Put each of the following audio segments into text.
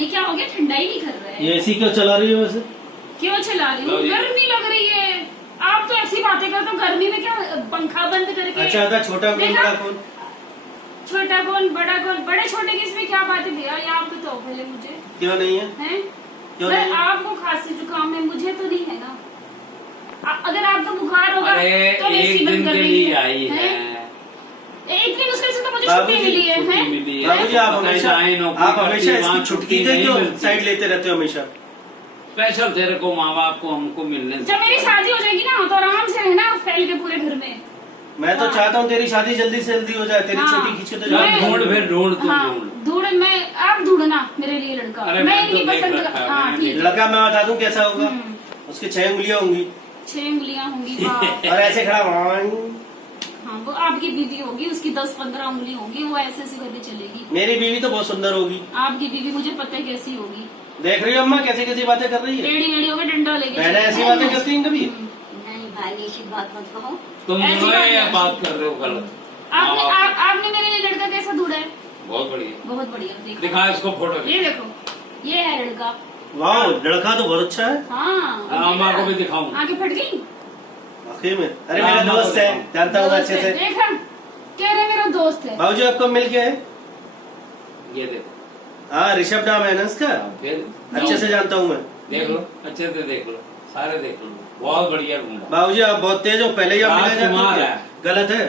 नहीं क्या हो गया, ठंडा ही नहीं कर रहा है। ये एसी क्यों चला रही है वैसे? क्यों चला रही हूँ, गर्मी लग रही है। आप तो ऐसी बातें करते हो, गर्मी में क्या पंखा बंद करके। अच्छा था, छोटा कौन बड़ा कौन? छोटा कौन बड़ा कौन, बड़े छोटे की इसमें क्या बात है भैया, ये आप बताओ पहले मुझे। क्यों नहीं है? हैं? क्यों नहीं है? आपको खांसी जुकाम है, मुझे तो नहीं है ना। अगर आपको बुखार होगा तो एक दिन के लिए आई है। इतनी मुश्किल से तो मुझे छुट्टी मिली है। बाबूजी आप हमेशा इसकी छुट्टी के क्यों साइड लेते रहते हो हमेशा? स्पेशल तेरे को माँ बाप को हमको मिलने। जब मेरी शादी हो जाएगी ना तो आराम से रहना फैल के पूरे घर में। मैं तो चाहता हूँ तेरी शादी जल्दी से जल्दी हो जाए, तेरी छुट्टी खींच के तो जाए। ढूंढ फिर ढूंढ तू ढूंढ मैं, आप ढूंढना मेरे लिए लड़का। मैं इनकी पसंद। हाँ ठीक है। लड़का मैं बता दूं कैसा होगा, उसकी 6 उंगलियां होंगी। 6 उंगलियां होंगी और ऐसे खड़ा। हाँ वो आपकी बीवी होगी, उसकी 10-15 उंगली होगी, वो ऐसे ऐसे करके चलेगी। मेरी बीवी तो बहुत सुंदर होगी। आपकी बीवी मुझे पता है कैसी होगी। देख रही हो अम्मा कैसी कैसी बातें कर रही है? टेढ़ी मेढ़ी होकर डंडा लेके। मैंने ऐसी बातें करती हैं कभी? नहीं भाई ऐसी बात मत कहो। तुम बात कर रहे हो गलत। आपने मेरे लिए लड़का कैसा ढूंढा है? बहुत बढ़िया, बहुत बढ़िया। दिखा इसको फोटो। ये देखो, ये है लड़का। वाह लड़का तो बहुत अच्छा है। हाँ अम्मा को भी दिखाऊं। आंखें फट गई वाकई में। अरे मेरा दोस्त है, जानता हूँ अच्छे से। देखा कह रहे मेरा दोस्त है। बाबूजी आपको मिल गया है? ये देखो। हाँ ऋषभ नाम है ना इसका। फिर अच्छे से जानता हूँ मैं। देख लो, अच्छे से देख लो, सारे देख लो, बहुत बढ़िया ढूंढा। बाबूजी आप बहुत तेज हो, पहले ही आप राजकुमार है। गलत है।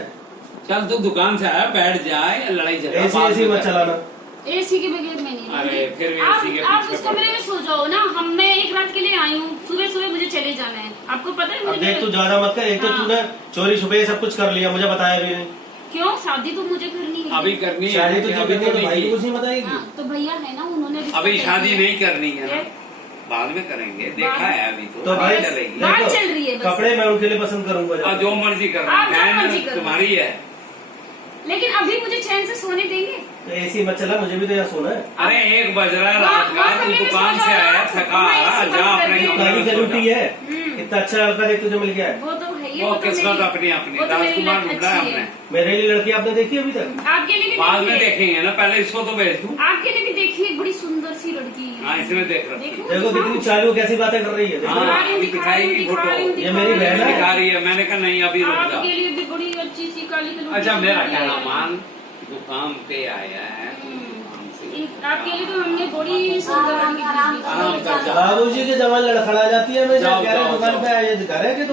चल तू दुकान से आया, बैठ जाए, लड़ाई झगड़ा ऐसी मत चलाना। एसी के बगैर मैं नहीं। अरे फिर भी एसी के आप पीछे उस कमरे में सो जाओ ना, मैं एक रात के लिए आई हूँ, सुबह सुबह मुझे चले जाना है। आपको पता है अब मुझे। देख तू ज्यादा मत कर, एक तो तूने चोरी छुपे सब कुछ कर लिया, मुझे बताया भी नहीं। क्यों, शादी तो मुझे करनी है। अभी करनी है। शादी तो जो अभी करनी है भाई की। को कुछ नहीं बताएगी। हाँ, तो भैया है ना, उन्होंने अभी शादी नहीं करनी है ना, बाद में करेंगे, देखा है अभी तो भाई चलेगी। बात चल रही है बस। कपड़े मैं उनके लिए पसंद करूंगा। जो मर्जी कर, आप जो मर्जी करो। तुम्हारी है। लेकिन अभी मुझे चैन से सोने देंगे। तो ऐसी मत चला, मुझे भी तो यहाँ सोना है। अरे 1 बज रहा रात का, तू दुकान से आया थका आ, जा अपने काली कमरे की में ड्यूटी है। इतना अच्छा लड़का देख तुझे मिल गया है। वो तो है ही। वो किस्मत अपनी अपनी। राजकुमार ढूंढा है हमने। मेरे लिए लड़की आपने देखी अभी तक? आपके लिए भी बाद में देखिए। देखेंगे ना, पहले इसको तो भेज दूं। आपके लिए भी देखिए, एक बड़ी सुंदर सी लड़की। हाँ इसमें देख रहा हूँ। देखो कितनी चालू कैसी बातें कर रही है। देखो। हाँ अभी दिखाएगी फोटो। ये मेरी बहन है। दिखा रही है, मैंने कहा नहीं अभी रुक जा। आपके लिए भी बड़ी अच्छी सी काली कलर। अच्छा मेरा कहना मान, दुकान पे आया है, दुकान से आपके लिए तो हमने बड़ी सुंदर आराम कर जा। बाबूजी के जवान लड़खड़ा जाती है। मैं जाओ, कह रहा जाओ, दुकान जाओ। पे आए दिखा रहे हैं कि